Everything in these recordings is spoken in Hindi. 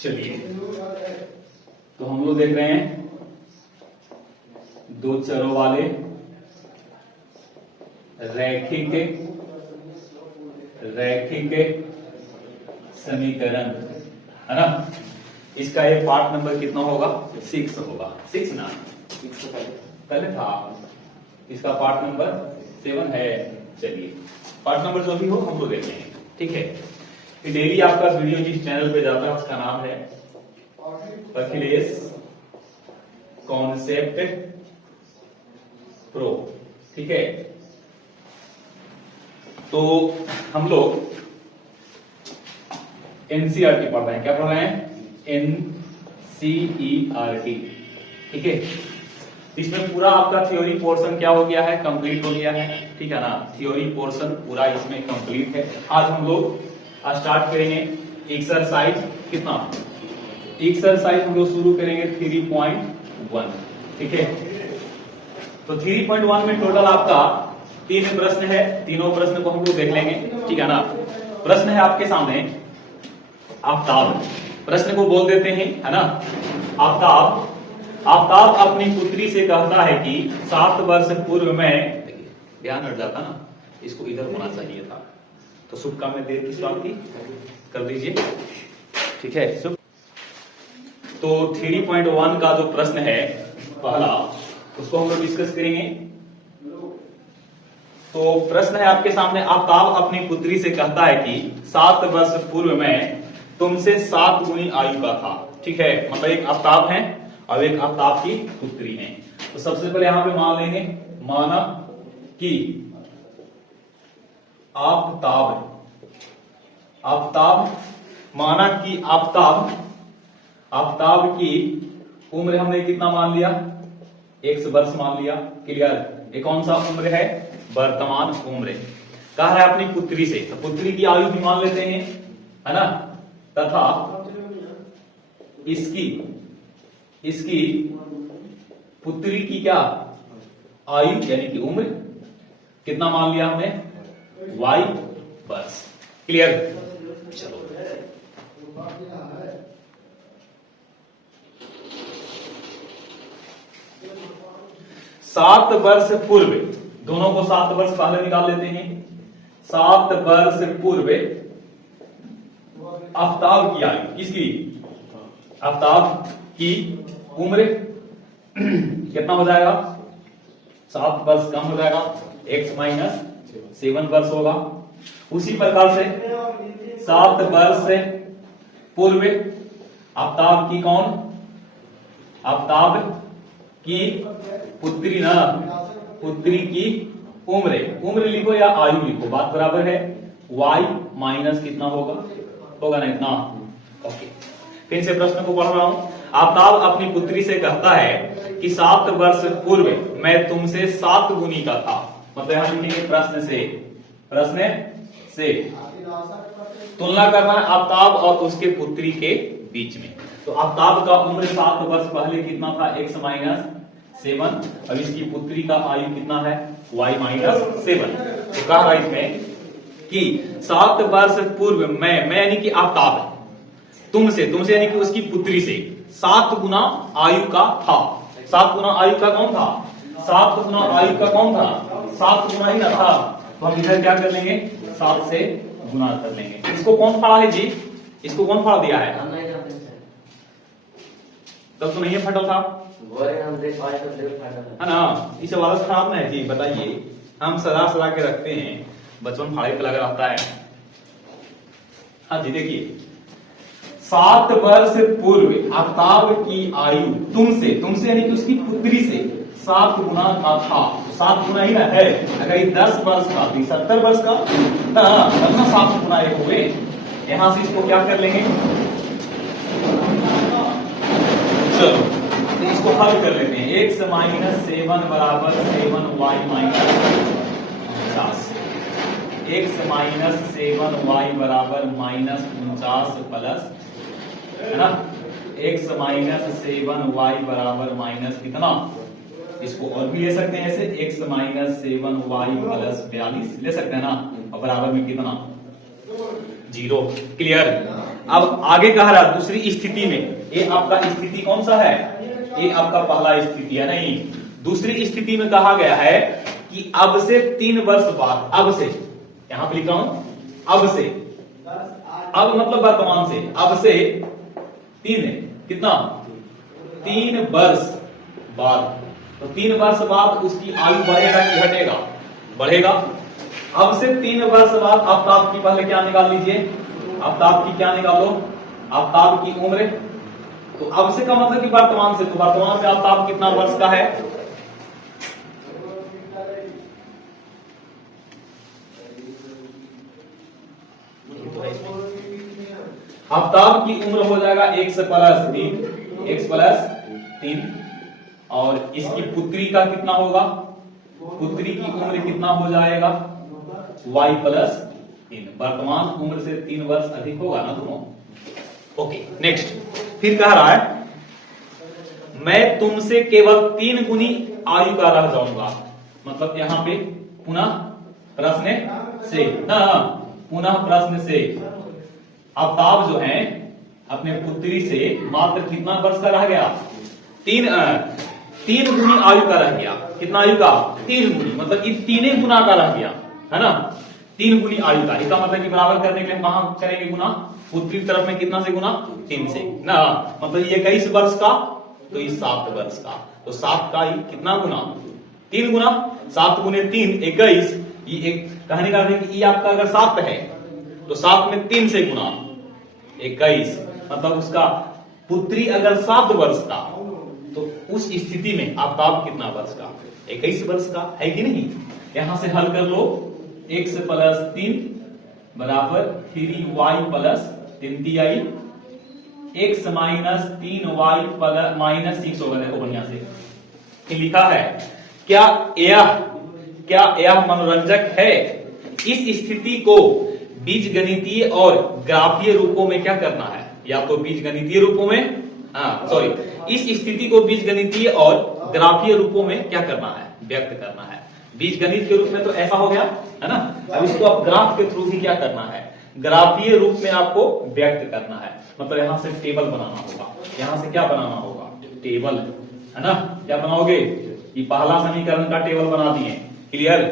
चलिए, तो हम लोग देख रहे हैं दो चरों वाले रैखिक समीकरण, है ना। इसका ये पार्ट नंबर कितना होगा? 6 होगा। 6 ना, पहले था। इसका पार्ट नंबर 7 है। चलिए, पार्ट नंबर जो भी हो हम लोग देख लेंगे, ठीक है। डेली आपका वीडियो जिस चैनल पे जाता है उसका नाम है अखिलेश कॉन्सेप्ट प्रो, ठीक है। तो हम लोग एनसीईआरटी पढ़ रहे हैं। क्या पढ़ रहे हैं? एनसीईआरटी, ठीक है। इसमें पूरा आपका थ्योरी पोर्शन क्या हो गया है? कंप्लीट हो गया है, ठीक है ना। थ्योरी पोर्शन पूरा इसमें कंप्लीट है। आज हम लोग स्टार्ट करेंगे एक्सरसाइज कितना? एक्सरसाइज हम लोग शुरू करेंगे 3.1, ठीक है। तो 3.1 में टोटल आपका 3 प्रश्न है। तीनों प्रश्न को हम लोग देख लेंगे, ठीक है ना। प्रश्न है आपके सामने आफ्ताब, प्रश्न को बोल देते हैं, है ना। आफ्ताब अपनी पुत्री से कहता है कि 7 वर्ष पूर्व में, ध्यान हट जाता ना, इसको इधर होना चाहिए था। तो शुभ काम में देर किस बात की कर दीजिए, ठीक है। शुभ। तो 3.1 का जो प्रश्न है पहला, उसको हम लोग डिस्कस करेंगे। तो प्रश्न है आपके सामने, आफ्ताब अपनी पुत्री से कहता है कि 7 वर्ष पूर्व में तुमसे 7 गुनी आयु का था, ठीक है। मतलब एक आफ्ताब है और एक आफ्ताब की पुत्री है। तो सबसे पहले यहां पे मान लेंगे, माना कि आफ्ताब की उम्र हमने कितना मान लिया? 1 वर्ष मान लिया। क्लियर? ये कौन सा उम्र है? वर्तमान उम्र। कहा है अपनी पुत्री से, तो पुत्री की आयु भी मान लेते हैं, है ना। तथा इसकी पुत्री की क्या आयु यानी कि उम्र कितना मान लिया हमने? y वर्ष। क्लियर? चलो, सात वर्ष पूर्व, दोनों को 7 वर्ष पहले निकाल लेते हैं। 7 वर्ष पूर्व आफ्ताब की आयु, किसकी? आफ्ताब की उम्र कितना हो जाएगा? 7 वर्ष कम हो जाएगा, x माइनस 7 वर्ष होगा। उसी प्रकार से 7 वर्ष पूर्व आफ्ताब की कौन? आफ्ताब की पुत्री ना, पुत्री की उम्र लिखो या आयु लिखो, बात बराबर है। y माइनस कितना होगा ना इतना। ओके, फिर से प्रश्न को पढ़ रहा हूं। आफ्ताब अपनी पुत्री से कहता है कि 7 वर्ष पूर्व मैं तुमसे 7 गुनी का था। मतलब यहां लिखेंगे प्रश्न से तुलना करना है आफ्ताब और उसके पुत्री के बीच में। तो आफ्ताब का उम्र 7 वर्ष पहले कितना था? x minus 7। अब इसकी पुत्री का आयु कितना है? y minus 7। तो कह रहा है इसमें कि 7 वर्ष पूर्व मैं यानी कि आफ्ताब तुमसे यानी कि उसकी पुत्री से 7 गुना आयु का था। 7 गुना आयु का कौन था? 7 गुना आयु का कौन था? 7 गुना ही ना था। तो हम इधर क्या कर लेंगे? 7 से गुना कर लेंगे। इसको कौन फाड़ा है जी? इसको कौन फाड़ दिया है? तब तो नहीं फटल था, है ना। इसे वाला खराब ना है जी, बताइए। हम सदा के रखते हैं, बचपन फाड़े पे लगा रहता है। हाँ जी, देखिए 7 वर्ष पूर्व आफ्ताब की आयु तुमसे यानी कि उसकी पुत्री से 7 गुना का था। 7 गुना ही ना है। अगर ये 10 वर्ष का, 70 वर्ष का, तब ना 7 गुना एक हुए। यहां से इसको क्या कर लेंगे? चलो, तो इसको हल कर लेते हैं। x माइनस 7 बराबर 7y minus 49। x minus 7y बराबर माइनस 49 प्लस, है ना, x माइनस 7y बराबर माइनस कितना? इसको और भी ले सकते हैं ऐसे, x माइनस 7y प्लस 42 ले सकते हैं ना। और बराबर में कितना? 0। क्लियर। अब आगे कह रहा दूसरी स्थिति में, ये आपका स्थिति कौन सा है, ये आपका पहला स्थिति है नहीं। दूसरी स्थिति में कहा गया है कि अब से 3 वर्ष बाद, अब से यहां पे लिख रहा हूं, अब से, अब मतलब वर्तमान से, अब से 3 कितना 3 वर्ष बाद, तो 3 वर्ष बाद उसकी आयु बढ़ेगा कि घटेगा, बढ़ेगा। अब से 3 वर्ष बाद आफ्ताब की पहले क्या निकाल लीजिए, आफ्ताब की क्या निकालो, आफ्ताब की उम्र। तो अब से का मतलब कि वर्तमान से, तो वर्तमान से आफ्ताब कितना वर्ष का है, आफ्ताब की उम्र हो जाएगा x प्लस 3, x प्लस 3, और इसकी पुत्री का कितना होगा, पुत्री की उम्र कितना हो जाएगा y प्लस 3। वर्तमान उम्र से 3 वर्ष अधिक होगा ना दोनों। ओके नेक्स्ट, फिर कह रहा है मैं तुमसे केवल 3 गुनी आयु का रह जाऊंगा। मतलब यहां पे पुनः प्रश्न से ना, पुनः प्रश्न से आफ्ताब जो है अपने पुत्री से मात्र कितना वर्ष का रह गया, 3 गुनी आयु का रह गया। कितना आयु का, 3 गुनी, मतलब ये 3 गुना का रह गया है ना, 3 गुनी आयु का। इसका मतलब कि बराबर करने के लिए कहां करेंगे गुना, पुत्री की तरफ में कितना से गुना, 3 से ना, मतलब ये 21 वर्ष का, तो ये 7 वर्ष का, तो 7 का ही कितना गुना, 3 गुना, 7 गुने 3 21। ये एक कहने का है कि ये आपका अगर 7 है तो 7 में 3 से गुना 21, मतलब उसका पुत्री अगर 7 वर्ष का, तो उस स्थिति में आफ्ताब कितना वर्ष का, 21 वर्ष का है कि नहीं। यहां से हल कर लो, x प्लस 3 बराबर 3y plus 3ti, x minus 3y plus minus 6 होगा। देखो बढ़िया से लिखा है, क्या यह मनोरंजक है। इस स्थिति को बीजगणितीय और ग्राफीय रूपों में क्या करना है, या तो बीजगणितीय रूपों में, सॉरी, इस स्थिति को बीजगणितीय और ग्राफीय रूपों में क्या करना है, व्यक्त करना है। बीजगणित के रूप में तो ऐसा हो गया है ना, अब इसको आप ग्राफ के थ्रू भी क्या करना है, ग्राफीय रूप में आपको व्यक्त करना है। मतलब यहां से टेबल बनाना होगा, यहां से क्या बनाना होगा, टेबल, है ना। क्या बनाओगे, ये पहला समीकरण का टेबल बना दिए। क्लियर।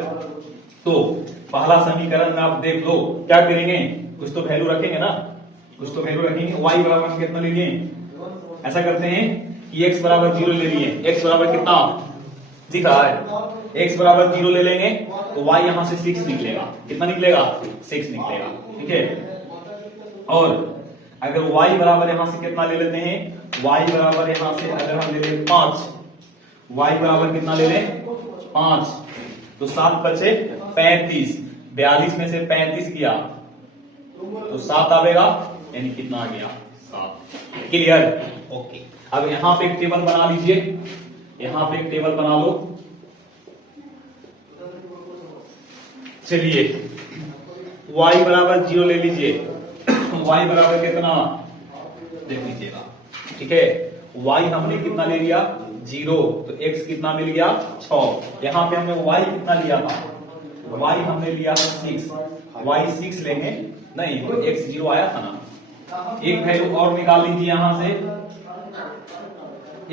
तो पहला समीकरण में आप देख लो क्या करेंगे, कुछ तो वैल्यू रखेंगे ना, कुछ तो वैल्यू रखेंगे। y बराबर कितना ले लिए, ऐसा करते हैं कि x बराबर 0 ले लिए, x बराबर कितना दिख रहा है, x बराबर 0 ले लेंगे तो y यहां से 6 निकलेगा। कितना निकलेगा, 6 निकलेगा। ठीक है। और अगर y बराबर यहां से कितना ले लेते हैं, y बराबर यहां से अगर हम ले लें 5, y बराबर कितना ले लें 5, तो 7 बचे 35, 42 में से 35 किया तो 7 आएगा, यानी कितना आ गया 7। क्लियर। ओके, अब यहां पे एक टेबल बना लीजिए, यहां पे एक टेबल बना लो। चलिए y बराबर 0 ले लीजिए, y बराबर कितना देख लीजिएगा। ठीक है, y हमने कितना ले लिया 0, तो x कितना मिल गया 6। यहां पे हमने y कितना लिया था, y हमने लिया 6, y 6 लेंगे नहीं, तो x 0 आया था ना। एक वैल्यू और निकाल लीजिए यहां से,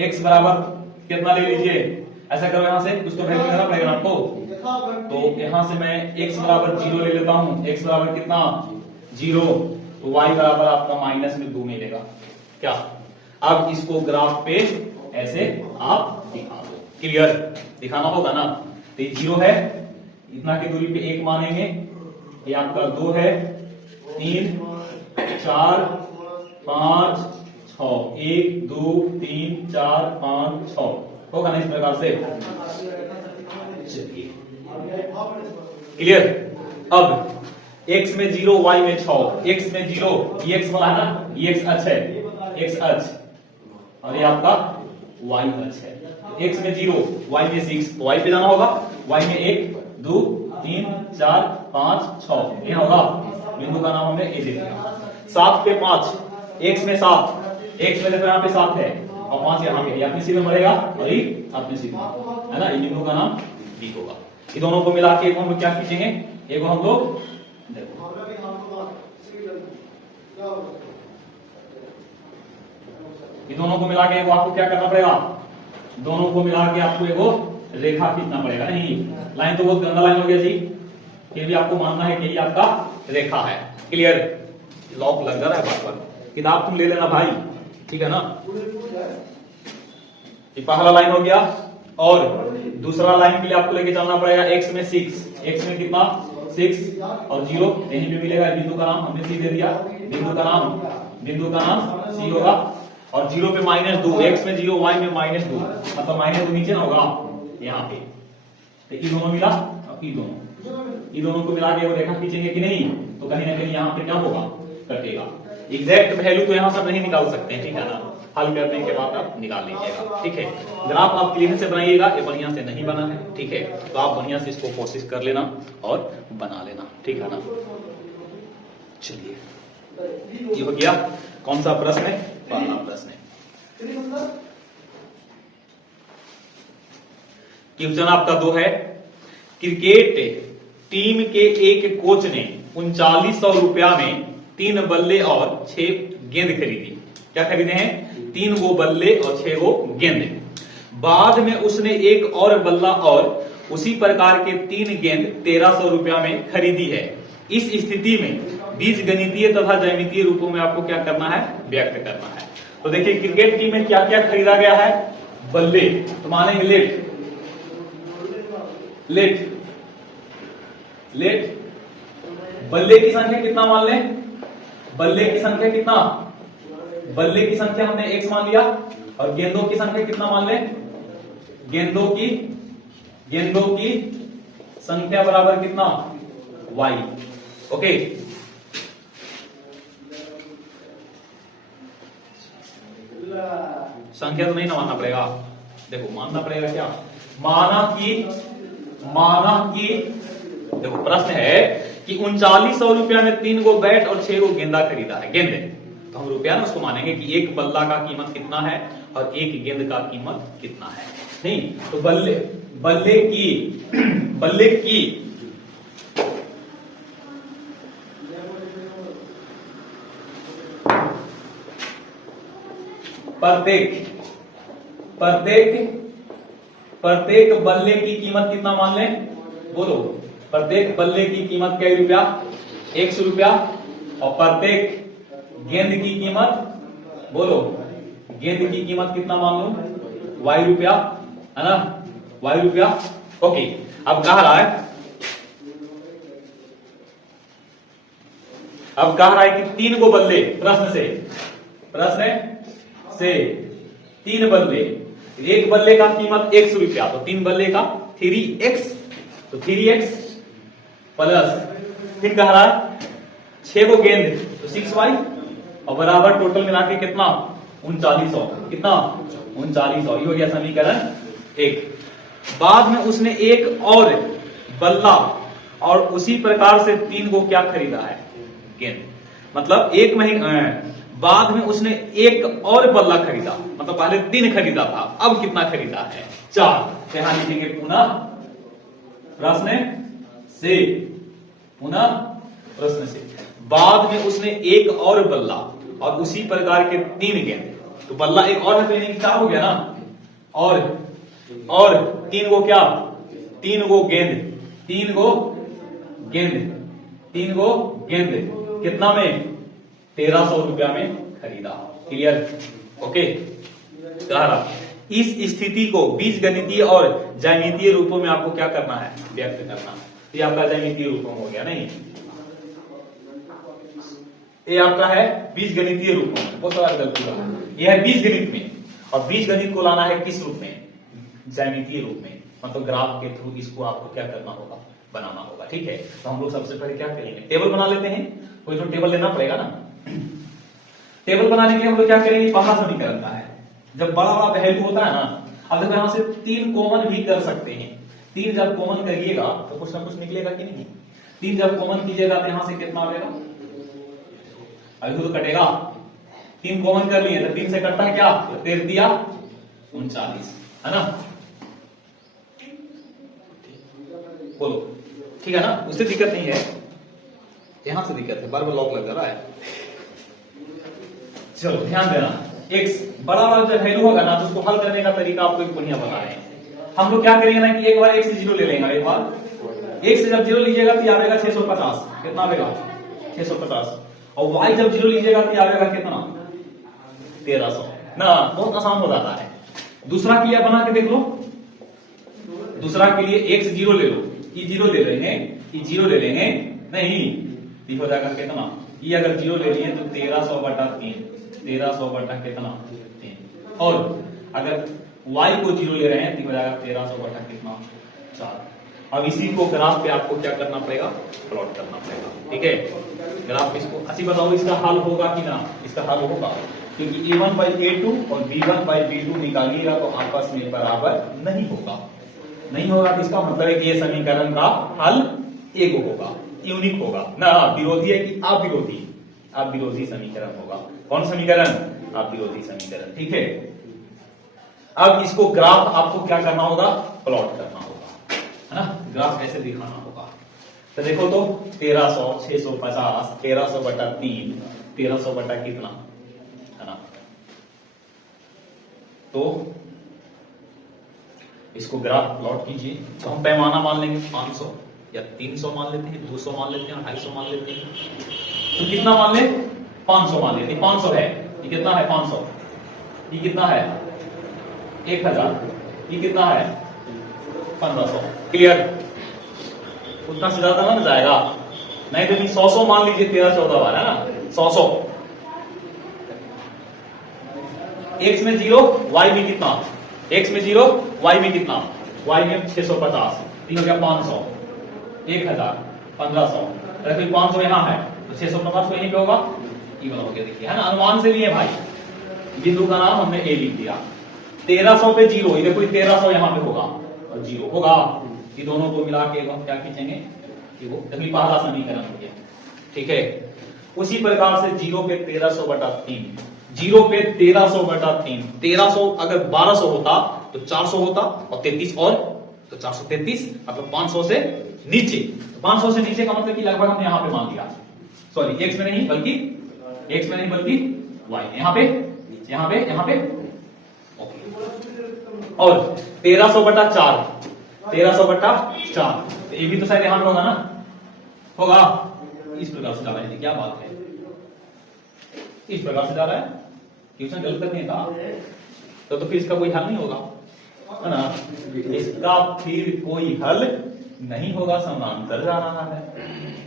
x बराबर कितना ले लीजिए, ऐसा करो यहां से कुछ तो वैल्यू लेना पड़ेगा आपको। तो यहां से मैं x बराबर 0 ले लेता हूं, x बराबर कितना 0, तो y बराबर आपका माइनस में 2 मिलेगा। क्या, अब इसको ग्राफ पे ऐसे आप दिखा दो। क्लियर, दिखाना होगा ना। तो ये 0 है, इतना की दूरी पे 1 मानेंगे, ये आपका 2 है, 3 4 5 6, 1 2 3 4 5 6 होगा ना इस प्रकार से। चलिए क्लियर। अब x में 0, y में 6, x में 0, ये x वाला है ना, ये x अक्ष है, x अक्ष, और ये आपका y अक्ष है। x में 0, y में 6, तो y पे जाना होगा, y में 1 2 3 4 5 6, ये होगा बिंदु का नाम हमने ए दे दिया। 7 पे 5, x में 7, x में देखो यहाँ पे 7 है और 5 यहाँ पे, अपनी सी में बढ़ेगा और ये अपनी सी में, है ना। इन बिंदु का नाम बी होगा। ये दोनों को मिला के एक हम लोग क्या खींचेंगे, एक हम लोग देखो ये दोनों को मिला के आपको क्या करना पड़ेगा, दोनों को मिला के आपको एगो रेखा खींचना पड़ेगा। नहीं लाइन तो बहुत गंदा लाइन हो गया जी, फिर भी आपको मानना है कि ये आपका रेखा है। क्लियर, लॉक लग जा रहा है बार बार, किताब तुम ले लेना भाई, ठीक है ना। ये पहला लाइन हो गया, और दूसरा लाइन के लिए आपको लेके चलना पड़ेगा x में 6, x में कितना 6 और 0 यहीं पे मिलेगा। बिंदु का नाम हमने C दे दिया, बिंदु का नाम C होगा, और 0 पे -2, x में 0 y में -2, मतलब -2 नीचे ना होगा यहाँ पे। तो ये दोनों मिला, अब ये दोनों को मिला के वो रेखा खींचेंगे कि नहीं, तो कहीं ना कहीं यहाँ पे क्या होगा, कटेगा। एग्जैक्ट वैल्यू तो यहाँ सब नहीं निकाल सकते हैं, ठीक है ना, हल करने के बाद आप निकाल लीजिएगा, ठीक है। ग्राफ आप क्लियर से बनाइएगा, ये बढ़िया से नहीं बना है, ठीक है, तो आप बढ़िया से इसको कोशिश कर लेना और बना लेना, ठीक है ना। चलिए ये हो गया, कौन सा प्रश्न है, पहला प्रश्न है। क्वेश्चन आपका 2 है, क्रिकेट टीम के एक कोच ने 3900 रुपया में 3 बल्ले और 6 गेंद खरीदी। क्या खरीदे हैं, 3 गो बल्ले और 6 गो गेंद। बाद में उसने एक और बल्ला और उसी प्रकार के 3 गेंद 1300 रुपया में खरीदी है। इस स्थिति में बीज गणितीय तथा ज्यामितीय रूपों में आपको क्या करना है, व्यक्त करना है। तो देखिए क्रिकेट टीम में क्या क्या खरीदा गया है, बल्ले, तो मानेंगे लेट, बल्ले की संख्या कितना मान लें, बल्ले की संख्या कितना, बल्ले की संख्या हमने x मान लिया, और गेंदों की संख्या कितना मान लें, गेंदों की संख्या बराबर कितना, y। ओके, संख्या तो नहीं ना मानना पड़ेगा, देखो मानना पड़ेगा क्या, माना कि देखो प्रश्न है कि 3900 रुपया में 3 गो बैट और 6 गो गेंदा खरीदा है, गेंदे, तो हम रुपया ना उसको मानेंगे कि एक बल्ला का कीमत कितना है और एक गेंद का कीमत कितना है। नहीं तो बल्ले की प्रत्येक बल्ले की कीमत कितना मान लें, बोलो, प्रत्येक बल्ले की कीमत क्या रुपया, 100 रुपया, और प्रत्येक गेंद की कीमत, बोलो, गेंद की कीमत कितना मान लो, y रुपया, है ना, y रुपया। ओके, अब कह रहा है कि 3 गो बल्ले, प्रश्न से 3 बल्ले, एक बल्ले का कीमत 100 रुपया, तो 3 बल्ले का 3x, तो 3x प्लस, फिर कह रहा है 6 गो गेंद, तो 6y, और बराबर टोटल मिला के कितना, 3900, कितना 3900, ये हो गया समीकरण 1। बाद में उसने एक और बल्ला और उसी प्रकार से 3 गो क्या खरीदा है, गेंद, मतलब एक महीने बाद में उसने एक और बल्ला खरीदा, मतलब पहले 3 खरीदा था, अब कितना खरीदा है, 4। यहां लिखेंगे पुनः प्रश्न से बाद में उसने एक और बल्ला और उसी प्रकार के 3 गेंद, तो बल्ला एक और है तो यानी 4 हो गया ना, और 3 गो क्या, 3 गो गेंद कितना में, 1300 रुपया में खरीदा। Clear, okay. कह रहा इस स्थिति को बीज गणितीय और ज्यामितीय रूपों में आपको क्या करना है, व्यक्त करना। ये आपका ज्यामितीय रूपों हो गया, नहीं ये आपका है बीज गणितीय रूपों में, बहुत सारा गलती हुआ, यह है बीज गणित में, और बीज गणित को लाना है किस रूप में, ज्यामितीय रूप में, मतलब ग्राफ के थ्रू इसको आपको क्या करना होगा, बनाना होगा। ठीक है, तो हम लोग सबसे पहले क्या करेंगे, टेबल बना लेते हैं, कोई तो टेबल लेना पड़ेगा ना। टेबल बनाने के लिए हम लोग क्या करेंगे, पहला समीकरण का है, जब बड़ा बड़ा वैल्यू होता है ना, अब देखो यहां से 3 कॉमन भी कर सकते हैं, 3 जब कॉमन करिएगा तो कुछ ना कुछ निकलेगा कि नहीं, 3 जब कॉमन कीजिएगा तो यहां से कितना आएगा, अभी तो कटेगा, 3 कॉमन कर लिए तो 3 से कटता है क्या, 13 दिया 39, है ना, बोलो ठीक है ना, उससे दिक्कत नहीं है, यहां से दिक्कत है, बार बार लॉक लग जा रहा है। चलो ध्यान देना, x बड़ा वाला जब वैल्यू होगा ना तो उसको हल करने का तरीका आपको एक बढ़िया बता रहे हैं। हम लोग क्या करेंगे ना कि एक बार x से 0 ले लेंगे, एक बार x से जब 0 लीजिएगा तो आएगा 650, कितना आएगा 650, और y जब 0 लीजिएगा तो आएगा कितना 1300 ना, बहुत आसान हो जाता है। दूसरा के लिए बना के देख लो, दूसरा के लिए x 0 ले लो, ये 0 ले लेंगे, ये 0 ले लेंगे, नहीं ये हो जाएगा कितना, ये अगर 0 ले लिए तो 1300/3, 1300 कितना 3, और अगर y को 0 ले रहे हैं तो हो जाएगा 1300 कितना 4। अब इसी को ग्राफ पे आपको क्या करना पड़ेगा, प्लॉट करना पड़ेगा, ठीक है। ग्राफ इसको अच्छी बताओ, इसका हल होगा कि ना, इसका हल होगा, क्योंकि a1/a2 और b1/b2 निकालिएगा तो आपस में बराबर नहीं होगा, नहीं होगा तो इसका मतलब है कि ये समीकरण का हल एक होगा, यूनिक होगा ना, विरोधी है कि अविरोधी, अविरोधी समीकरण होगा। कौन समीकरण, अविरोधी समीकरण, ठीक है। अब इसको ग्राफ आपको क्या करना होगा, प्लॉट करना होगा, है ना, ग्राफ ऐसे दिखाना होगा। तो देखो तो 1300, 650, 1300/3, 1300 कितना, है ना, तो इसको ग्राफ प्लॉट कीजिए। तो हम पैमाना मान लेंगे 500 या 300 मान लेते हैं, 200 मान लेते हैं, 250 मान लेते हैं, तो कितना मान ले, 500 मान लेते हैं। 500 है, ये कितना है 500, ये कितना है 1000, ये कितना है 1500, क्लियर। उतना से ज्यादा ना जाएगा, नहीं तो 100 मान लीजिए, 13-14 बार है ना, 100 x में 0, y में कितना, x में 0, y में कितना, y में 650, तीन हो गया 500, 1000, 1500, अगर कोई 500 यहाँ है तो 650 यहीं पे होगा, ये वाला हो गया, देखिए है ना, अनुमान से लिए भाई, बिंदु का नाम हमने ए लिख दिया। 1300 पे 0, इधर कोई 1300 यहाँ पे होगा और 0 होगा, ये दोनों को मिला के हम क्या खींचेंगे, कि वो तकलीफ पहला समीकरण हो गया, ठीक है। उसी प्रकार से 0 पे 1300/3, 0 पे 1300/3, 1300 अगर 1200 होता तो 400 होता, और 33 और तो 433, मतलब 500 से नीचे, 500 से नीचे का मतलब कि लगभग हमने यहां पे मान लिया, सॉरी x में नहीं बल्कि y, यहां पे और 1300/4, 1300/4, तो ये भी तो शायद यहां पे होगा ना, होगा, इस प्रकार से जा रहा है, क्या बात है, इस प्रकार से जा रहा है, ट्यूशन गलत करने का, तो फिर इसका कोई हल नहीं होगा, है ना, इसका फिर कोई हल नहीं होगा, समांतर जा रहा है,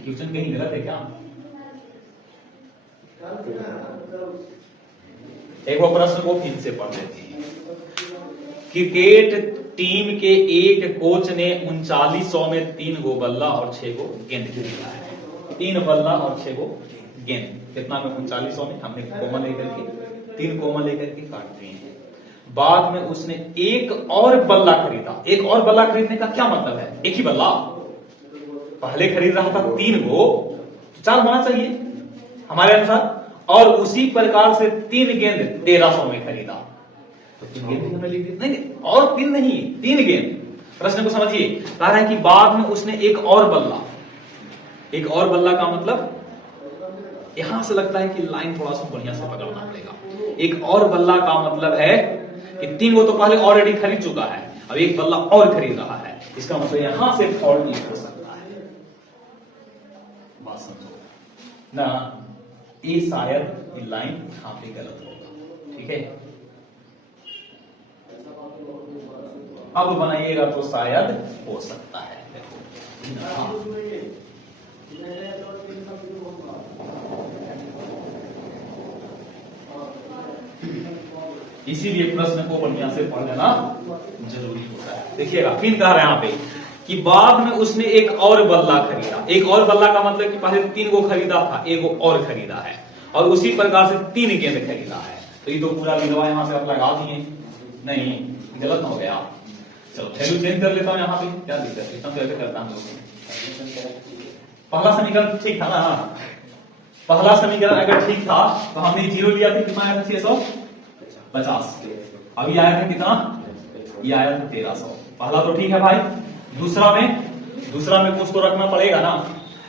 ट्यूशन कहीं गलत है क्या। एक वो प्रश्न को फिर से पढ़ लेते हैं। क्रिकेट टीम के एक कोच ने 3900 में 3 गो बल्ला और 6 गो गेंद खरीदा है, 3 बल्ला और 6 गो गेंद, कितना में 3900 में, हमने कोमा लेकर के 3 कोमा लेकर के काट दिए हैं। बाद में उसने एक और बल्ला खरीदा, एक और बल्ला खरीदने का क्या मतलब है, एक ही बल्ला, पहले खरीद रहा था 3 गो, 4 होना चाहिए हमारे अनुसार, और उसी प्रकार से 3 गेंद 1300 में खरीदा, तो 3 गेंद हमने लिख दी, नहीं और 3 नहीं, 3 गेंद। प्रश्न को समझिए, कह रहा है कि बाद में उसने एक और बल्ला, एक और बल्ला का मतलब यहां से लगता है कि लाइन थोड़ा सा बढ़िया से पकड़ना पड़ेगा। एक और बल्ला का मतलब है कि 3 गो तो पहले ऑलरेडी खरीद चुका है, अब एक बल्ला और खरीद रहा है, इसका मतलब यहां से फॉल्ट नहीं हो सकता है, बात समझो ना, ये शायद ये लाइन यहां पे गलत होगा, ठीक है। अब बनाइएगा तो शायद हो सकता है, इसीलिए प्रश्न को बढ़िया से पढ़ लेना जरूरी होता है। देखिएगा फिर कह रहे हैं यहाँ पे कि बाद में उसने एक और बल्ला खरीदा, एक और बल्ला का मतलब कि पहले 3 गो खरीदा था, एक गो और खरीदा है, और उसी प्रकार से 3 गेंद खरीदा है, तो ये तो पूरा विधवा यहां से आप लगा दिए, नहीं गलत हो गया, चलो वैल्यू चेंज कर लेता हूं, यहाँ पे क्या दिक्कत है, एकदम कैसे करता हूं। पहला समीकरण ठीक था ना, पहला समीकरण अगर ठीक था तो हमने 0 लिया था, कितना आया था 650, अभी आया था कितना, ये आया था 1300, पहला तो ठीक है भाई। दूसरा में कुछ तो रखना पड़ेगा ना,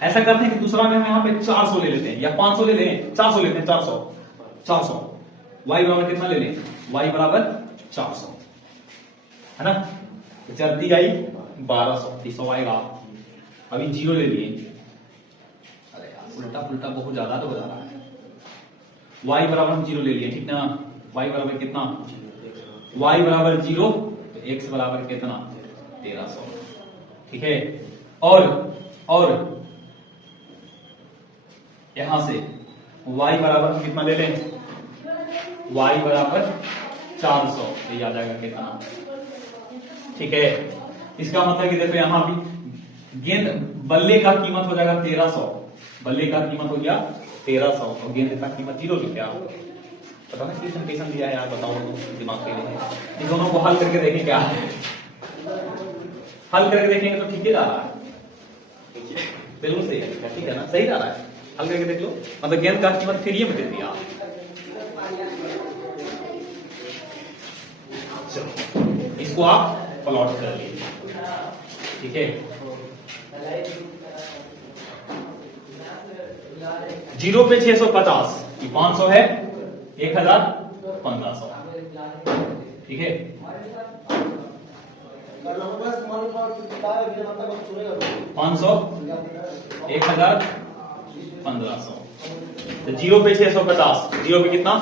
ऐसा करते हैं कि दूसरा में हम यहाँ पे 400 ले लेते हैं या 500 ले लें, 400 लेते हैं, 400 y बराबर कितना ले लें, y बराबर 400 है ना, तो चलती आई 1200, 300 आएगा। अभी 0 ले लिए, अरे यार उल्टा पुल्टा बहुत ज्यादा तो हो जा रहा है। y बराबर हम 0 ले लिए, ठीक ना, y बराबर कितना, y बराबर 0 तो x बराबर कितना 1300, ठीक है। और यहां से y बराबर हम कितना ले लें, y बराबर 400, ये आ जाएगा कितना, ठीक है। इसका मतलब कि देखो यहां भी गेंद बल्ले का कीमत हो जाएगा 1300, बल्ले का कीमत हो गया 1300 और गेंद का कीमत 0 रुपया। पता नहीं क्वेश्चन कैसा दिया है यार, बताओ दिमाग के लिए। इन दोनों को हल करके देखें क्या है, हल करके देखेंगे तो ठीक ही जा रहा है, बिल्कुल सही है, ठीक है ना, सही जा रहा है, हल करके देख लो। मतलब गेंद का कीमत फिर ये दे दिया। चलो इसको आप प्लॉट कर लीजिए, ठीक है। 0 पे 650, 500 है, 1000 1500, ठीक है। 500 1000 1500, तो 0 पे 650, 0 पे कितना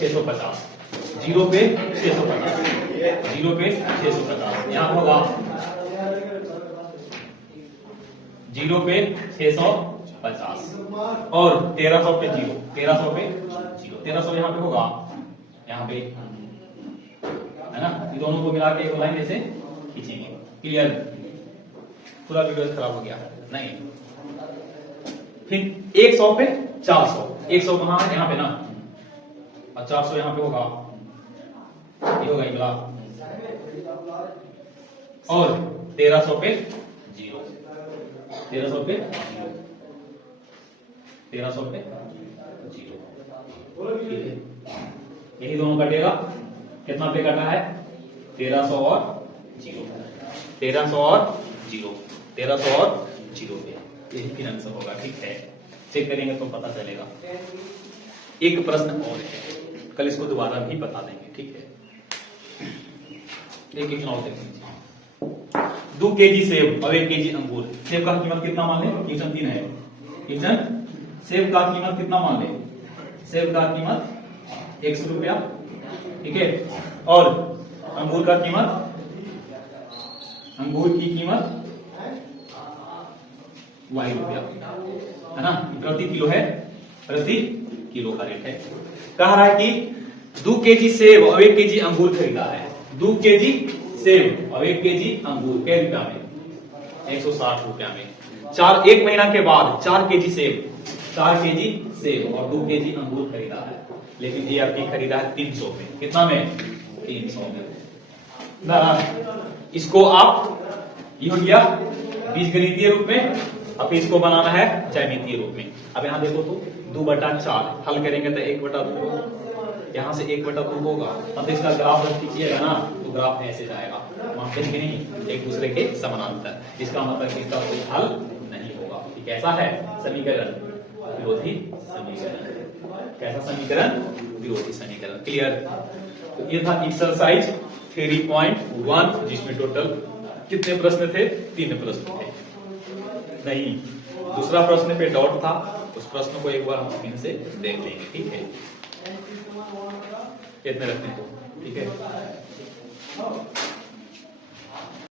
650, 0 पे 650, 0 पे 650, यहां होगा 0 पे 650 और 1300 पे 0, 1300 पे 0, 1300 यहां पे होगा, यहां पे है ना। ये दोनों को मिला के एक लाइन ऐसे खींचेंगे, क्लियर। पूरा वीडियो खराब हो गया नहीं। फिर 100 पे 400, 100 कहां है, यहां पे ना, और 400 यहां पे होगा, ये होगा अगला। और 1300 पे 0, 1300 पे 0, 1300 पे 0, ठीक है। यही दोनों कटेगा, कितना पे कटा है 1300 और 0, 1300 और 0, 1300 और 0 पे, यही फिर आंसर होगा, ठीक है। चेक करेंगे तो पता चलेगा। एक प्रश्न और है, कल इसको दोबारा भी बता देंगे, ठीक है। एक क्वेश्चन और देखेंगे। 2 kg सेब और 1 kg अंगूर, सेब का कीमत कितना मान ले, क्वेश्चन 3 है। क्वेश्चन सेब का कीमत कितना मान ले, सेब का कीमत 100 रुपया, ठीक है। और अंगूर का कीमत, अंगूर की कीमत y रुपया, है ना, प्रति किलो है, प्रति किलो का रेट है। कह रहा है कि 2 kg सेब और 1 kg अंगूर खरीदा है, 2 kg सेब और 1 kg अंगूर कै रुपया में, 160 रुपया में। 1 महीना के बाद 4 kg सेब, 4 kg सेब और 2 kg अंगूर खरीदा है, लेकिन ARP खरीदा है 300 में, कितना में 300 में ना। इसको आप ये हो गया बीजगणितीय रूप में, अब इसको बनाना है ज्यामितीय रूप में। अब यहाँ देखो तो 2/4 हल करेंगे तो 1/2, यहाँ से 1/2 होगा। अब इसका ग्राफ जब खींचिएगा ना तो ग्राफ ऐसे जाएगा, मानते हैं कि नहीं, एक दूसरे के समानांतर, इसका मतलब इसका कोई हल नहीं होगा। कैसा है समीकरण, विरोधी समीकरण। कैसा समीकरण, विरोधी समीकरण, क्लियर। तो ये था एक्सरसाइज 3.1, जिसमें टोटल कितने प्रश्न थे, 3 प्रश्न थे। नहीं, दूसरा प्रश्न पे डॉट था, उस प्रश्न को एक बार हम फिर से देख लेंगे, ठीक है। इतने रखते हैं तो ठीक है।